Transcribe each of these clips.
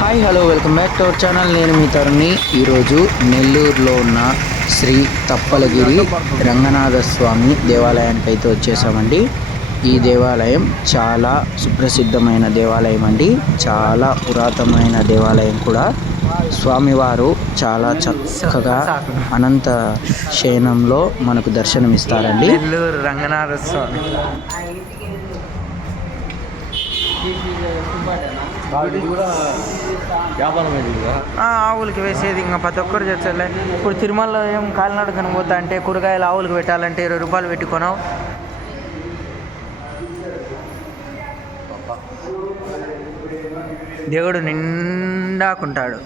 Hi hello welcome back to our channel. నేను మీ తరుణి. ఈరోజు నెల్లూరులో ఉన్న శ్రీ తప్పలగిరి రంగనాథ స్వామి దేవాలయానికి అయితే వచ్చేసామండి. ఈ దేవాలయం చాలా సుప్రసిద్ధమైన దేవాలయం అండి. చాలా పురాతనమైన దేవాలయం కూడా. స్వామివారు చాలా చక్కగా అనంత శయనంలో మనకు దర్శనమిస్తారండి. నెల్లూరు రంగనాథ స్వామి ఆవులకి వేసేది ఇంకా ప్రతి ఒక్కరు చేస్తారులే ఇప్పుడు తిరుమలలో ఏం కాలినడకన పోతా అంటే కూరగాయలు ఆవులకు పెట్టాలంటే ఇరవై రూపాయలు పెట్టుకున్నావు దేవుడు నిండాకుంటాడు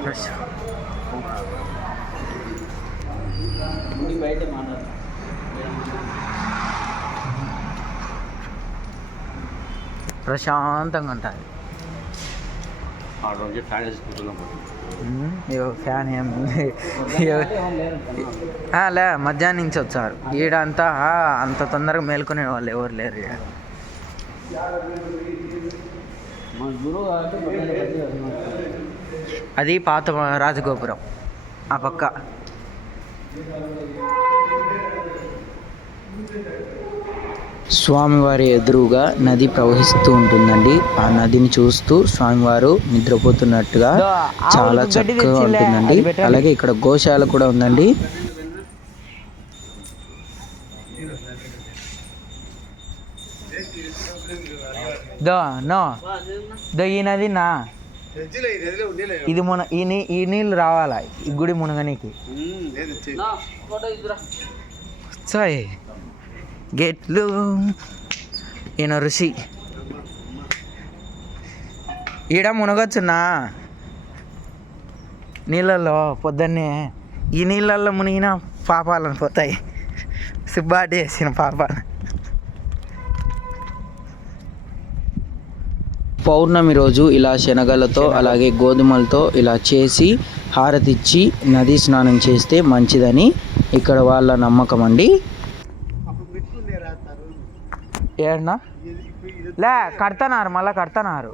ప్రశాంతంగా ఉంటుంది ఆడ నుంచి ఫ్యాన్ వేసుకుంటున్నాం ఉమ్, ఇగో ఫ్యాన్ ఏం ఇగో. ఆ, లే మధ్యాహ్నం నుంచి వచ్చారు. ఈడంతా ఆ, అంత తొందరగా మేల్కొనే వాళ్ళు ఎవరు లేరు అది పాత రాజగోపురం. ఆ పక్క. స్వామివారి ఎదురుగా నది ప్రవహిస్తూ ఉంటుందండి. ఆ నదిని చూస్తూ స్వామివారు నిద్రపోతున్నట్టుగా చాలా చక్కగా ఉంటుందండి. అలాగే ఇక్కడ గోశాల కూడా ఉందండి. దో నో. దో ఈ నది నా. ఇది మున ఈ నీ ఈ నీళ్ళు రావాలా? ఈ గుడి మునగనికి వచ్చాయి గెట్లు. ఈయన ఋషి. ఈడ మునగొచ్చునా నీళ్ళల్లో పొద్దున్నే. ఈ నీళ్ళల్లో మునిగిన పాపాలను పోతాయి. సుబ్బాటి వేసిన పాపాలు. పౌర్ణమి రోజు ఇలా శనగలతో అలాగే గోధుమలతో ఇలా చేసి హారతిచ్చి నదీ స్నానం చేస్తే మంచిదని ఇక్కడ వాళ్ళ నమ్మకం అండి. ఏడనా లే కడతన్నారు మళ్ళా కడతన్నారు.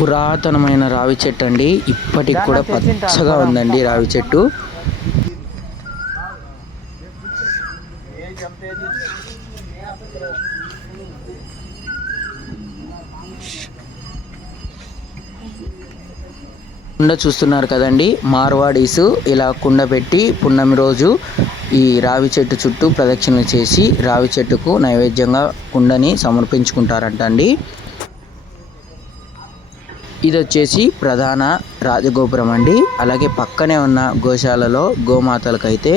పురాతనమైన రావి చెట్టు అండి. ఇప్పటికి కూడా పచ్చగా ఉందండి రావి చెట్టు. కుండ చూస్తున్నారు కదండి. మార్వాడీస్ ఇలా కుండ పెట్టి పున్నమి రోజు ఈ రావి చెట్టు చుట్టూ ప్రదక్షిణలు చేసి రావి చెట్టుకు నైవేద్యంగా కుండని సమర్పించుకుంటారంట అండి ఇది వచ్చేసి ప్రధాన రాజగోపురం అండి. అలాగే పక్కనే ఉన్న గోశాలలో గోమాతలకైతే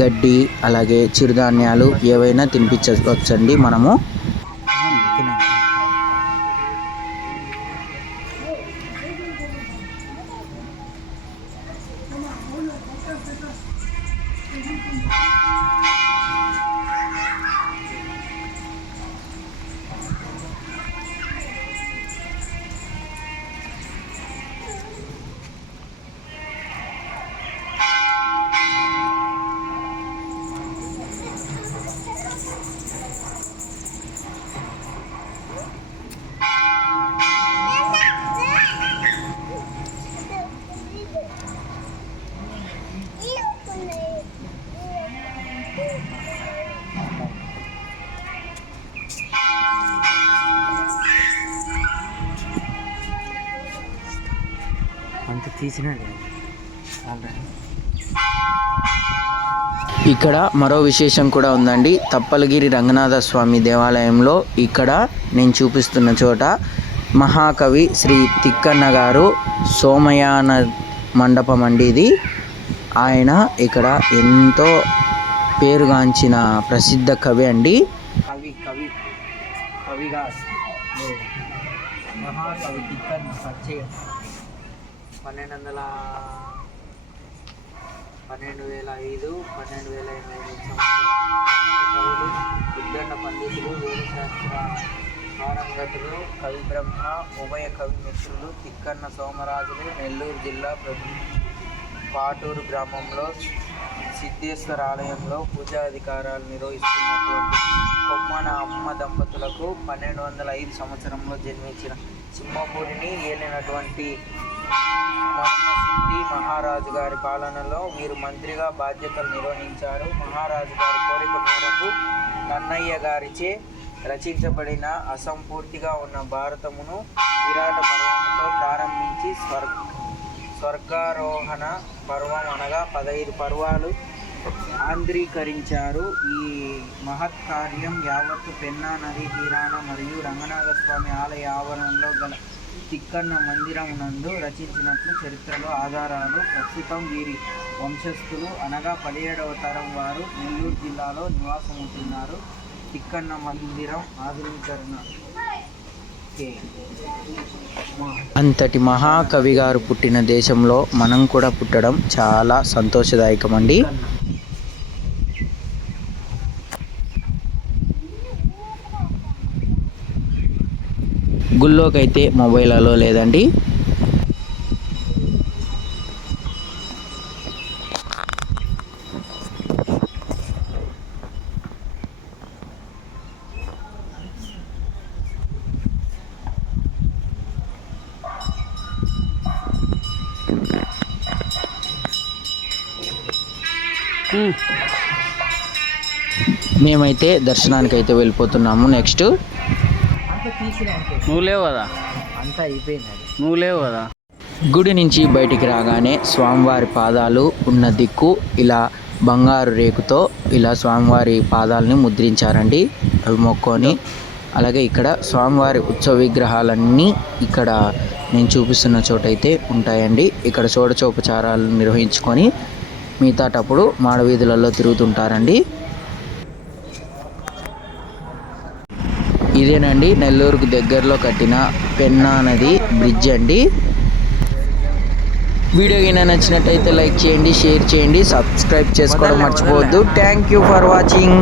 గడ్డి అలాగే చిరుధాన్యాలు ఏవైనా తినిపించవచ్చండి మనము. తీసినాడు ఇక్కడ మరో విశేషం కూడా ఉందండి. తప్పలగిరి రంగనాథ స్వామి దేవాలయంలో ఇక్కడ నేను చూపిస్తున్న చోట మహాకవి శ్రీ తిక్కన్న గారు సోమయాన మండపం అండి ఇది. ఆయన ఇక్కడ ఎంతో పేరుగాంచిన ప్రసిద్ధ కవి అండి. కవి కవి కవిగా మహాకవి తిక్కన్న పన్నెండు వందల పన్నెండు వేల ఐదు పన్నెండు వేల ఎనిమిది కవులు ఉద్దండ పండితులు వేదశాస్త్ర పారంగతులు కవి బ్రహ్మ ఉభయ కవి మిత్రులు తిక్కన్న సోమరాజులు నెల్లూరు జిల్లా ప్రభు పాటూరు గ్రామంలో సిద్ధేశ్వర ఆలయంలో పూజా అధికారాలు నిర్వహిస్తున్నటువంటి కొమ్మన అమ్మ దంపతులకు పన్నెండు వందల ఐదు సంవత్సరంలో జన్మించిన సింహపూరిని ఏలినటువంటి సిద్ధి మహారాజు గారి పాలనలో వీరు మంత్రిగా బాధ్యతలు నిర్వహించారు. మహారాజు గారి కోరిక మేరకు నన్నయ్య గారిచే రచించబడిన అసంపూర్తిగా ఉన్న భారతమును విరాట పర్వంతో ప్రారంభించి స్వర్ స్వర్గారోహణ పర్వం అనగా పదహైదు పర్వాలు ఆంధ్రీకరించారు. ఈ మహత్ కార్యం యావత్తు పెన్నా నదీ తీరాన మరియు రంగనాథ స్వామి ఆలయ ఆవరణలో గల తిక్కన్న మందిరం నందు రచించినట్లు చరిత్రలో ఆధారాలు. ప్రస్తుతం వీరి వంశస్థులు అనగా పదిహేడవ తరం వారు నెల్లూరు జిల్లాలో నివాసముంటున్నారు తిక్కన్న మందిరం ఆధునీకరణ అంతటి మహాకవి గారు పుట్టిన దేశంలో మనం కూడా పుట్టడం చాలా సంతోషదాయకమండి. అండి గుళ్ళోకైతే మొబైల్ అలో లేదండి. మేమైతే దర్శనానికి అయితే వెళ్ళిపోతున్నాము. నెక్స్ట్ నువ్వు లేవు కదా? అంతా అయిపోయింది నువ్వు లేవు కదా? గుడి నుంచి బయటికి రాగానే స్వామివారి పాదాలు ఉన్న దిక్కు ఇలా బంగారు రేకుతో ఇలా స్వామివారి పాదాలని ముద్రించారండి. అవి మొక్కొని అలాగే ఇక్కడ స్వామివారి ఉత్సవ విగ్రహాలన్నీ ఇక్కడ నేను చూపిస్తున్న చోటైతే ఉంటాయండి. ఇక్కడ షోడచోపచారాలు నిర్వహించుకొని మిగతాటప్పుడు మాడవీధులలో తిరుగుతుంటారండి. ఇదేనండి నెల్లూరుకు దగ్గరలో కట్టిన పెన్నా నది బ్రిడ్జ్ అండి. వీడియో కింద నచ్చినట్టయితే లైక్ చేయండి షేర్ చేయండి సబ్స్క్రైబ్ చేసుకోవడం మర్చిపోవద్దు. Thank you for watching